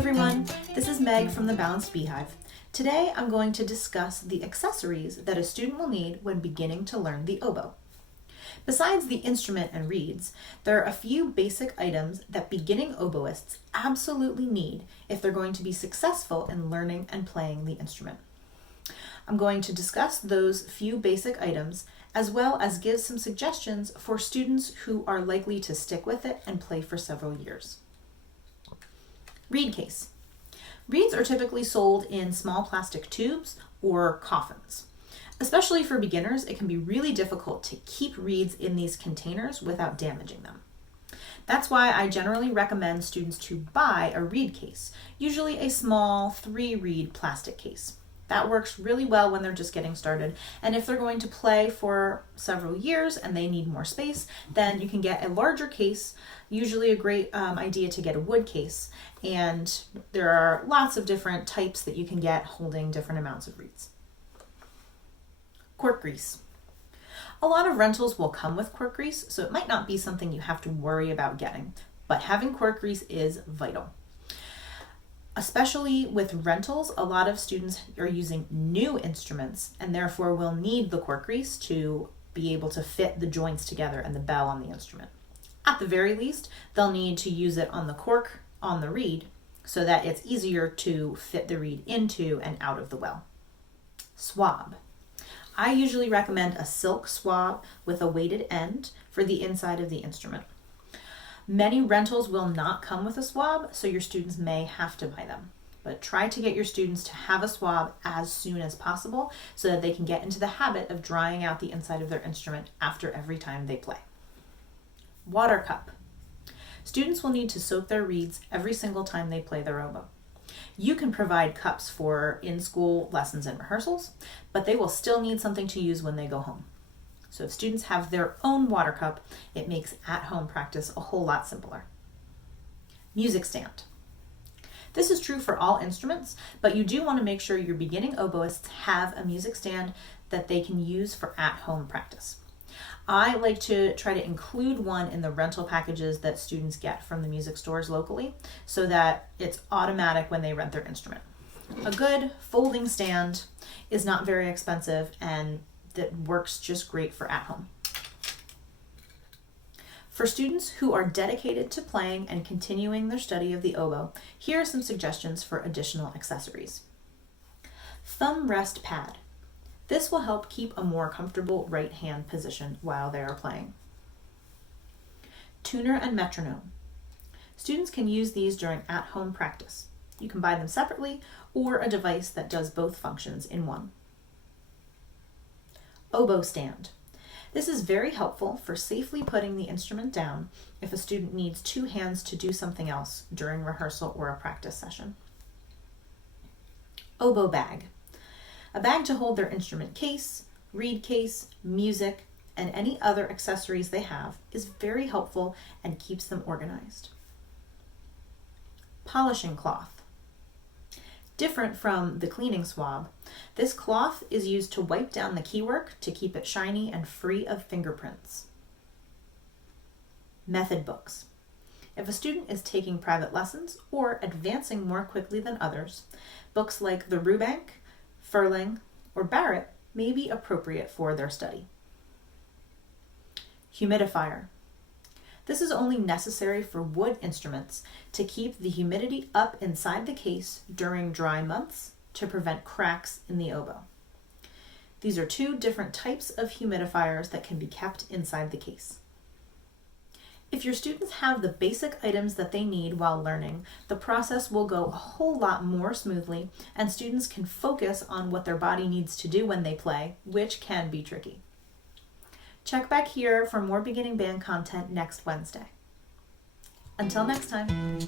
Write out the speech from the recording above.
everyone, this is Meg from the Balanced Beehive. Today I'm going to discuss the accessories that a student will need when beginning to learn the oboe. Besides the instrument and reeds, there are a few basic items that beginning oboists absolutely need if they're going to be successful in learning and playing the instrument. I'm going to discuss those few basic items as well as give some suggestions for students who are likely to stick with it and play for several years. Reed case. Reeds are typically sold in small plastic tubes or coffins. Especially for beginners, it can be really difficult to keep reeds in these containers without damaging them. That's why I generally recommend students to buy a reed case, usually a small 3-reed plastic case. That works really well when they're just getting started. And if they're going to play for several years and they need more space, then you can get a larger case, usually a great idea to get a wood case. And there are lots of different types that you can get holding different amounts of reeds. Cork grease. A lot of rentals will come with cork grease, so it might not be something you have to worry about getting, but having cork grease is vital. Especially with rentals, a lot of students are using new instruments and therefore will need the cork grease to be able to fit the joints together and the bell on the instrument. At the very least, they'll need to use it on the cork on the reed so that it's easier to fit the reed into and out of the well. Swab. I usually recommend a silk swab with a weighted end for the inside of the instrument. Many rentals will not come with a swab, so your students may have to buy them. But try to get your students to have a swab as soon as possible so that they can get into the habit of drying out the inside of their instrument after every time they play. Water cup. Students will need to soak their reeds every single time they play their oboe. You can provide cups for in-school lessons and rehearsals, but they will still need something to use when they go home. So if students have their own water cup, it makes at-home practice a whole lot simpler. Music stand. This is true for all instruments, but you do want to make sure your beginning oboists have a music stand that they can use for at-home practice. I like to try to include one in the rental packages that students get from the music stores locally so that it's automatic when they rent their instrument. A good folding stand is not very expensive and that works just great for at home. For students who are dedicated to playing and continuing their study of the oboe, here are some suggestions for additional accessories. Thumb rest pad. This will help keep a more comfortable right hand position while they are playing. Tuner and metronome. Students can use these during at-home practice. You can buy them separately or a device that does both functions in one. Oboe stand. This is very helpful for safely putting the instrument down if a student needs 2 hands to do something else during rehearsal or a practice session. Oboe bag. A bag to hold their instrument case, reed case, music, and any other accessories they have is very helpful and keeps them organized. Polishing cloth. Different from the cleaning swab, this cloth is used to wipe down the keywork to keep it shiny and free of fingerprints. Method books. If a student is taking private lessons or advancing more quickly than others, books like the Rubank, Furling, or Barrett may be appropriate for their study. Humidifier. This is only necessary for wood instruments to keep the humidity up inside the case during dry months to prevent cracks in the oboe. These are 2 different types of humidifiers that can be kept inside the case. If your students have the basic items that they need while learning, the process will go a whole lot more smoothly and students can focus on what their body needs to do when they play, which can be tricky. Check back here for more beginning band content next Wednesday. Until next time.